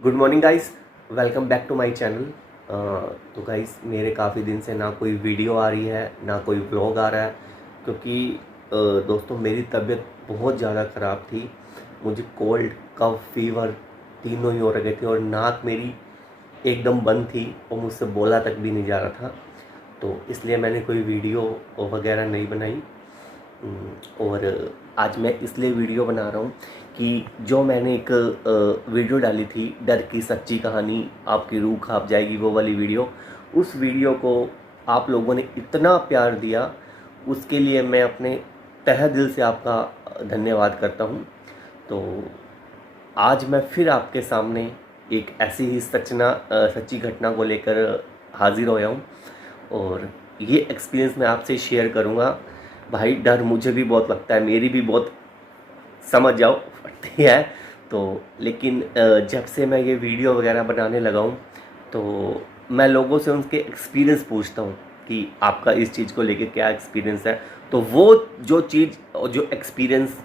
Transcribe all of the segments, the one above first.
Good morning guys, welcome back to my channel. तो guys मेरे काफ़ी दिन से ना कोई वीडियो आ रही है ना कोई व्लॉग आ रहा है, क्योंकि दोस्तों मेरी तबीयत बहुत ज़्यादा ख़राब थी। मुझे कोल्ड, कफ, फीवर तीनों ही हो रखे थे और नाक मेरी एकदम बंद थी और मुझसे बोला तक भी नहीं जा रहा था। तो इसलिए मैंने कोई वीडियो वगैरह नहीं बनाई। और आज मैं इसलिए वीडियो बना रहा हूँ कि जो मैंने एक वीडियो डाली थी, डर की सच्ची कहानी आपकी रूह कांप जाएगी, वो वाली वीडियो, उस वीडियो को आप लोगों ने इतना प्यार दिया, उसके लिए मैं अपने तहे दिल से आपका धन्यवाद करता हूँ। तो आज मैं फिर आपके सामने एक ऐसी ही सच्ची घटना को लेकर हाजिर होया हूँ और ये एक्सपीरियंस मैं आपसे शेयर करूँगा। भाई डर मुझे भी बहुत लगता है, मेरी भी बहुत, समझ जाओ, फटती है। तो लेकिन जब से मैं ये वीडियो वगैरह बनाने लगा हूँ तो मैं लोगों से उनके एक्सपीरियंस पूछता हूँ कि आपका इस चीज़ को लेके क्या एक्सपीरियंस है। तो वो जो चीज़, जो एक्सपीरियंस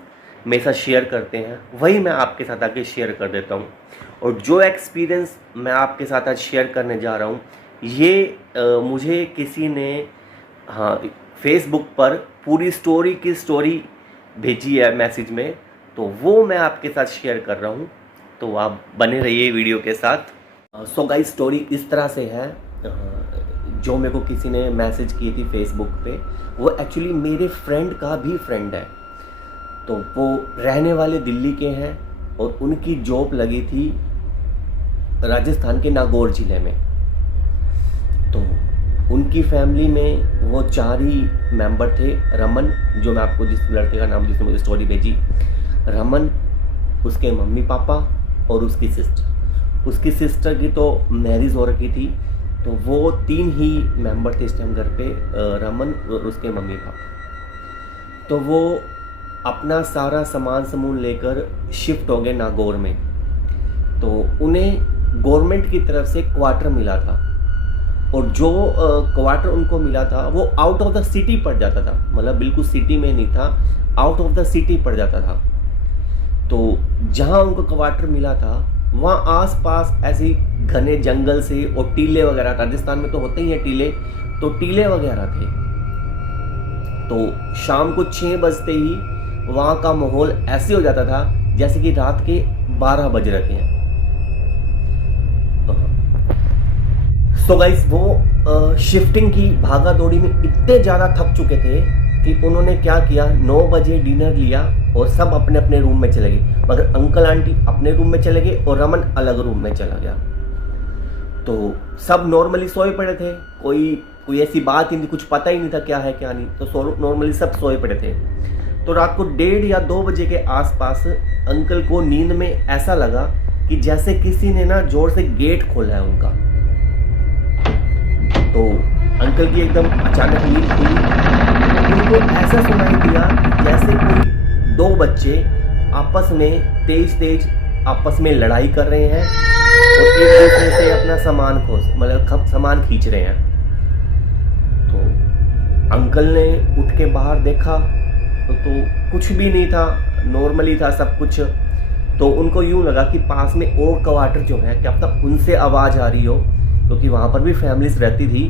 मेरे साथ शेयर करते हैं, वही मैं आपके साथ आके शेयर कर देता हूँ। और जो एक्सपीरियंस मैं आपके साथ आज शेयर करने जा रहा हूँ, ये मुझे किसी ने, हाँ, फेसबुक पर पूरी स्टोरी की स्टोरी भेजी है मैसेज में, तो वो मैं आपके साथ शेयर कर रहा हूँ। तो आप बने रहिए वीडियो के साथ। सो गाइस, स्टोरी इस तरह से है। जो मेरे को किसी ने मैसेज की थी फेसबुक पे, वो एक्चुअली मेरे फ्रेंड का भी फ्रेंड है। तो वो रहने वाले दिल्ली के हैं और उनकी जॉब लगी थी राजस्थान के नागौर ज़िले में। तो उनकी फैमिली में वो 4 ही मेंबर थे। रमन, जो मैं आपको जिस लड़के का नाम, जिसने मुझे स्टोरी भेजी, रमन, उसके मम्मी पापा और उसकी सिस्टर। उसकी सिस्टर की तो मैरिज हो रखी थी, तो वो 3 ही मेंबर थे इस टाइम घर पे, रमन और उसके मम्मी पापा। तो वो अपना सारा सामान समून लेकर शिफ्ट हो गए नागौर में। तो उन्हें गवर्नमेंट की तरफ से क्वार्टर मिला था और जो क्वार्टर उनको मिला था वो आउट ऑफ द सिटी पड़ जाता था, मतलब बिल्कुल सिटी में नहीं था, आउट ऑफ द सिटी पड़ जाता था। तो जहाँ उनको क्वार्टर मिला था वहाँ आसपास ऐसे घने जंगल से और टीले वगैरह, राजस्थान में तो होते ही हैं टीले, तो टीले वगैरह थे। तो शाम को 6 बजते ही वहाँ का माहौल ऐसे हो जाता था जैसे कि रात के 12 बज रखे हैं। तो गाइस वो शिफ्टिंग की भागा दौड़ी में इतने ज़्यादा थक चुके थे कि उन्होंने क्या किया, 9 बजे डिनर लिया और सब अपने अपने रूम में चले गए। मगर अंकल आंटी अपने रूम में चले गए और रमन अलग रूम में चला गया। तो सब नॉर्मली सोए पड़े थे, कोई ऐसी बात ही नहीं, कुछ पता ही नहीं था क्या है क्या नहीं। तो नॉर्मली सब सोए पड़े थे। तो रात को 1:30 या 2 बजे के आसपास अंकल को नींद में ऐसा लगा कि जैसे किसी ने ना जोर से गेट खोला है उनका। तो अंकल की एकदम अचानक नींद खुली, उनको ऐसा सुनाई दिया जैसे कोई 2 बच्चे आपस में तेज आपस में लड़ाई कर रहे हैं और एक दूसरे से अपना सामान खींच रहे हैं। तो अंकल ने उठ के बाहर देखा तो कुछ भी नहीं था, नॉर्मली था सब कुछ। तो उनको यूं लगा कि पास में और क्वार्टर जो है, क्या पता उनसे आवाज़ आ रही हो, क्योंकि वहाँ पर भी फैमिलीज रहती थी।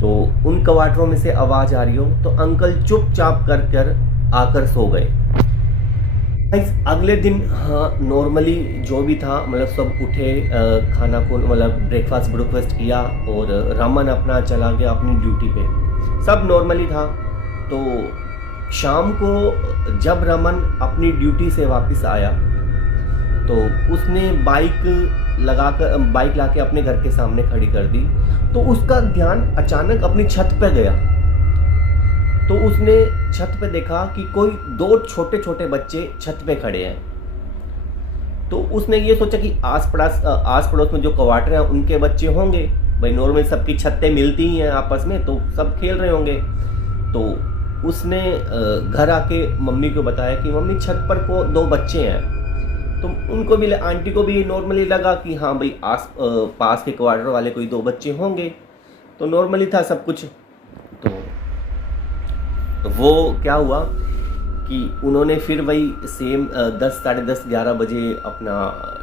तो उन क्वार्टरों में से आवाज़ आ रही हो। तो अंकल चुपचाप कर आकर सो गए। अगले दिन, हाँ, नॉर्मली जो भी था, मतलब सब उठे, खाना को, मतलब ब्रेकफास्ट किया और रमन अपना चला गया अपनी ड्यूटी पे, सब नॉर्मली था। तो शाम को जब रमन अपनी ड्यूटी से वापस आया तो उसने बाइक लाके अपने घर के सामने खड़ी कर दी। तो उसका ध्यान अचानक अपनी छत पे गया। तो उसने छत पे देखा कि कोई 2 छोटे छोटे बच्चे छत पे खड़े हैं। तो उसने ये सोचा कि आस पड़ोस में जो क्वार्टर हैं उनके बच्चे होंगे, भाई नॉर्मल सबकी छतें मिलती ही हैं आपस में, तो सब खेल रहे होंगे। तो उसने घर आके मम्मी को बताया कि मम्मी छत पर 2 बच्चे हैं। तो उनको भी, आंटी को भी नॉर्मली लगा कि हाँ भाई पास के क्वार्टर वाले कोई 2 बच्चे होंगे, तो नॉर्मली था सब कुछ। तो वो क्या हुआ कि उन्होंने फिर वही सेम 10, साढ़े 10, 11 बजे अपना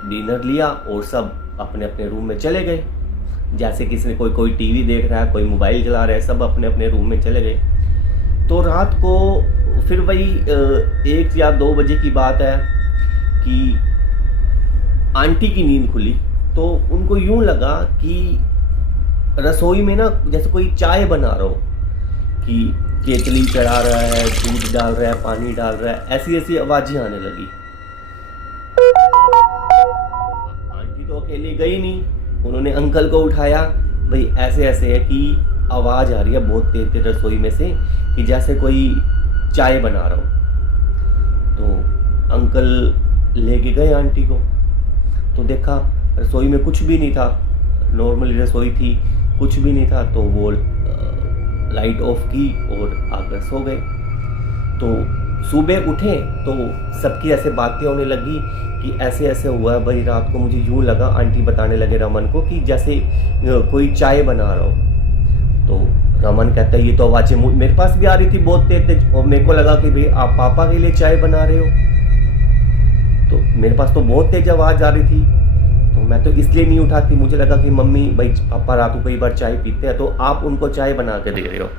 डिनर लिया और सब अपने अपने रूम में चले गए। जैसे किसी ने कोई टीवी देख रहा है, कोई मोबाइल चला रहा है, सब अपने अपने रूम में चले गए। तो रात को फिर वही 1 या 2 बजे की बात है कि आंटी की नींद खुली। तो उनको यूं लगा कि रसोई में ना जैसे कोई चाय बना रहा हो, कि केतली चढ़ा रहा है, दूध डाल रहा है, पानी डाल रहा है, ऐसी ऐसी आवाज़ें आने लगी। आंटी तो अकेली गई नहीं, उन्होंने अंकल को उठाया, भाई ऐसे ऐसे है कि आवाज़ आ रही है बहुत तेज तेज रसोई में से, कि जैसे कोई चाय बना रहा हो। तो अंकल लेके गए आंटी को, तो देखा रसोई में कुछ भी नहीं था, नॉर्मली रसोई थी, कुछ भी नहीं था। तो वो लाइट ऑफ की और आकर सो गए। तो सुबह उठे तो सबकी ऐसे बातें होने लगी कि ऐसे ऐसे हुआ है भाई, रात को मुझे यूँ लगा, आंटी बताने लगे रमन को, कि जैसे कोई चाय बना रहा हो। तो रमन कहता है ये तो आवाज़ें मेरे पास भी आ रही थी बहुत तेज तेज, और मेरे को लगा कि भाई आप पापा के लिए चाय बना रहे हो। तो मेरे पास तो बहुत तेज आवाज़ आ रही थी, तो मैं तो इसलिए नहीं उठाती, मुझे लगा कि मम्मी भाई पापा रात को कई बार चाय पीते हैं, तो आप उनको चाय बना के दे रहे हो।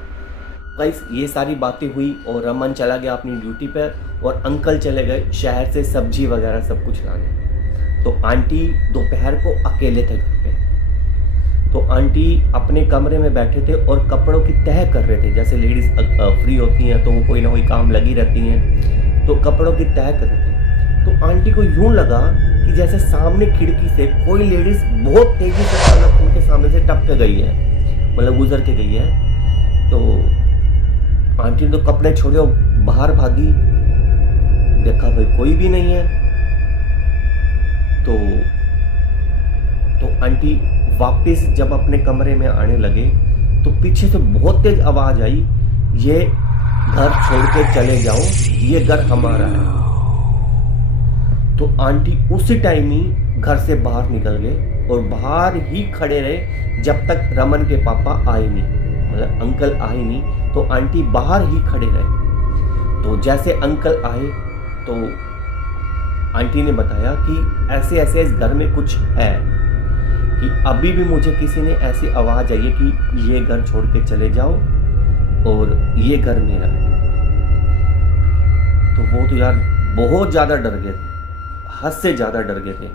गाइस ये सारी बातें हुई और रमन चला गया अपनी ड्यूटी पर, और अंकल चले गए शहर से सब्जी वगैरह सब कुछ लाने। तो आंटी दोपहर को अकेले थे घर पे। तो आंटी अपने कमरे में बैठे थे और कपड़ों की तह कर रहे थे। जैसे लेडीज़ फ्री होती हैं तो वो कोई ना कोई काम लगी रहती हैं, तो कपड़ों की तह कर रहे थे। तो आंटी को यूं लगा कि जैसे सामने खिड़की से कोई लेडीज बहुत तेजी से उनके सामने से टप के गई है, मतलब गुजर के गई है। तो आंटी ने तो कपड़े छोड़े और बाहर भागी, देखा भाई कोई भी नहीं है। तो आंटी वापस जब अपने कमरे में आने लगे तो पीछे से बहुत तेज आवाज आई, ये घर छोड़ के चले जाओ, ये घर हमारा है। तो आंटी उसी टाइम ही घर से बाहर निकल गए और बाहर ही खड़े रहे जब तक रमन के पापा आए नहीं, मतलब अंकल आए नहीं। तो आंटी बाहर ही खड़े रहे। तो जैसे अंकल आए तो आंटी ने बताया कि ऐसे ऐसे इस घर में कुछ है, कि अभी भी मुझे किसी ने ऐसी आवाज़ आई है कि ये घर छोड़ के चले जाओ और ये घर मेरा है। तो वो तो यार बहुत ज़्यादा डर गए थे, हद से ज़्यादा डर गए थे।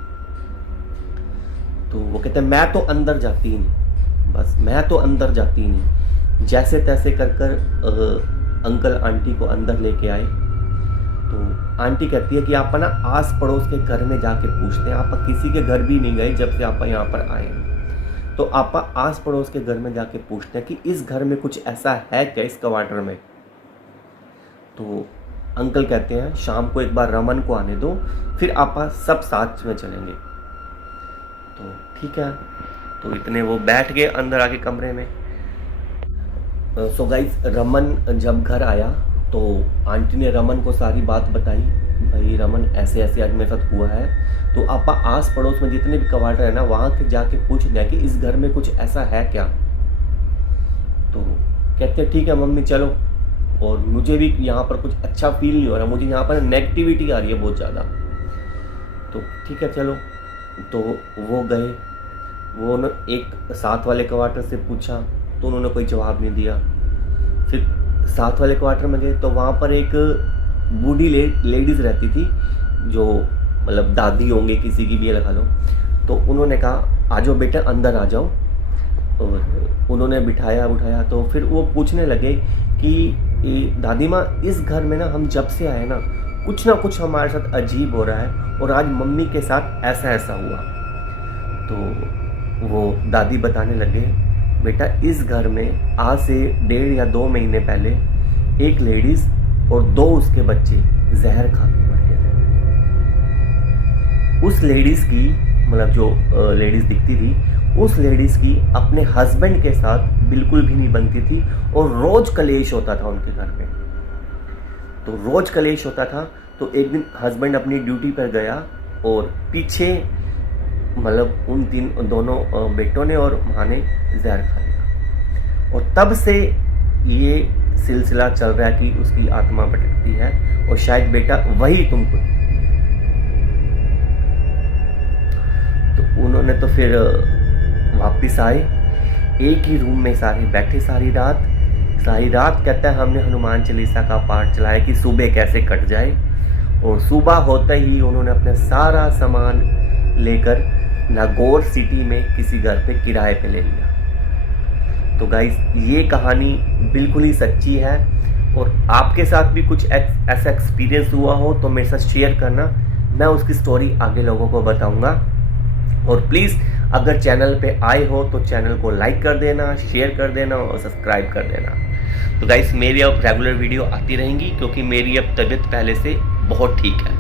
तो वो कहते हैं मैं तो अंदर जाती ही नहीं, बस मैं तो अंदर जाती ही नहीं। जैसे तैसे कर अंकल आंटी को अंदर लेके आए। तो आंटी कहती है कि आप ना आस पड़ोस के घर में जाके पूछते हैं, आप किसी के घर भी नहीं गए जब से आप यहाँ पर आए। तो आप आस पड़ोस के घर में जाके पूछते हैं कि इस घर में कुछ ऐसा है क्या, इस क्वार्टर में। तो अंकल कहते हैं शाम को एक बार रमन को आने दो, फिर आप सब साथ में चलेंगे। तो ठीक है, तो इतने वो बैठ गए अंदर आके कमरे में। सो गाइस रमन जब घर आया तो आंटी ने रमन को सारी बात बताई, भाई रमन ऐसे ऐसे आज मेरे साथ हुआ है। तो आप आस पड़ोस में जितने भी क्वार्टर है ना, वहाँ के जाके पूछ लिया कि इस घर में कुछ ऐसा है क्या। तो कहते हैं ठीक है मम्मी चलो, और मुझे भी यहाँ पर कुछ अच्छा फील नहीं हो रहा, मुझे यहाँ पर नेगेटिविटी आ रही है बहुत ज़्यादा। तो ठीक है चलो, तो वो गए, वो एक साथ वाले क्वार्टर से पूछा तो उन्होंने कोई जवाब नहीं दिया। फिर साथ वाले क्वार्टर में गए तो वहाँ पर एक बूढ़ी लेडीज़ रहती थी, जो मतलब दादी होंगे किसी की भी लगा लो। तो उन्होंने कहा आ जाओ बेटा अंदर आ जाओ, और उन्होंने बिठाया उठाया। तो फिर वो पूछने लगे कि दादी माँ इस घर में ना हम जब से आए ना कुछ हमारे साथ अजीब हो रहा है, और आज मम्मी के साथ ऐसा ऐसा हुआ। तो वो दादी बताने लगे बेटा इस घर में आज से 1.5 या 2 महीने पहले एक लेडीज़ और 2 उसके बच्चे जहर खा के मर गए थे। उस लेडीज़ की मतलब जो लेडीज़ दिखती थी, उस लेडीज़ की अपने हस्बैंड के साथ बिल्कुल भी नहीं बनती थी, और रोज़ कलेश होता था उनके घर पे। तो रोज़ कलेश होता था। तो एक दिन हस्बैंड अपनी ड्यूटी पर गया और पीछे मतलब उन दोनों बेटों ने और माँ ने जहर खा लिया, और तब से ये सिलसिला चल रहा है कि उसकी आत्मा भटकती है और शायद बेटा वही तुमको। तो उन्होंने तो फिर वापस आए, एक ही रूम में सारे बैठे सारी रात कहता है हमने हनुमान चालीसा का पाठ चलाया कि सुबह कैसे कट जाए। और सुबह होते ही उन्होंने अपना सारा सामान लेकर नागौर सिटी में किसी घर पे किराए पे ले लिया। तो गाइस ये कहानी बिल्कुल ही सच्ची है, और आपके साथ भी कुछ ऐसा एक्सपीरियंस हुआ हो तो मेरे साथ शेयर करना, मैं उसकी स्टोरी आगे लोगों को बताऊंगा। और प्लीज़ अगर चैनल पे आए हो तो चैनल को लाइक कर देना, शेयर कर देना और सब्सक्राइब कर देना। तो गाइस मेरी अब रेगुलर वीडियो आती रहेंगी, क्योंकि मेरी अब तबीयत पहले से बहुत ठीक है।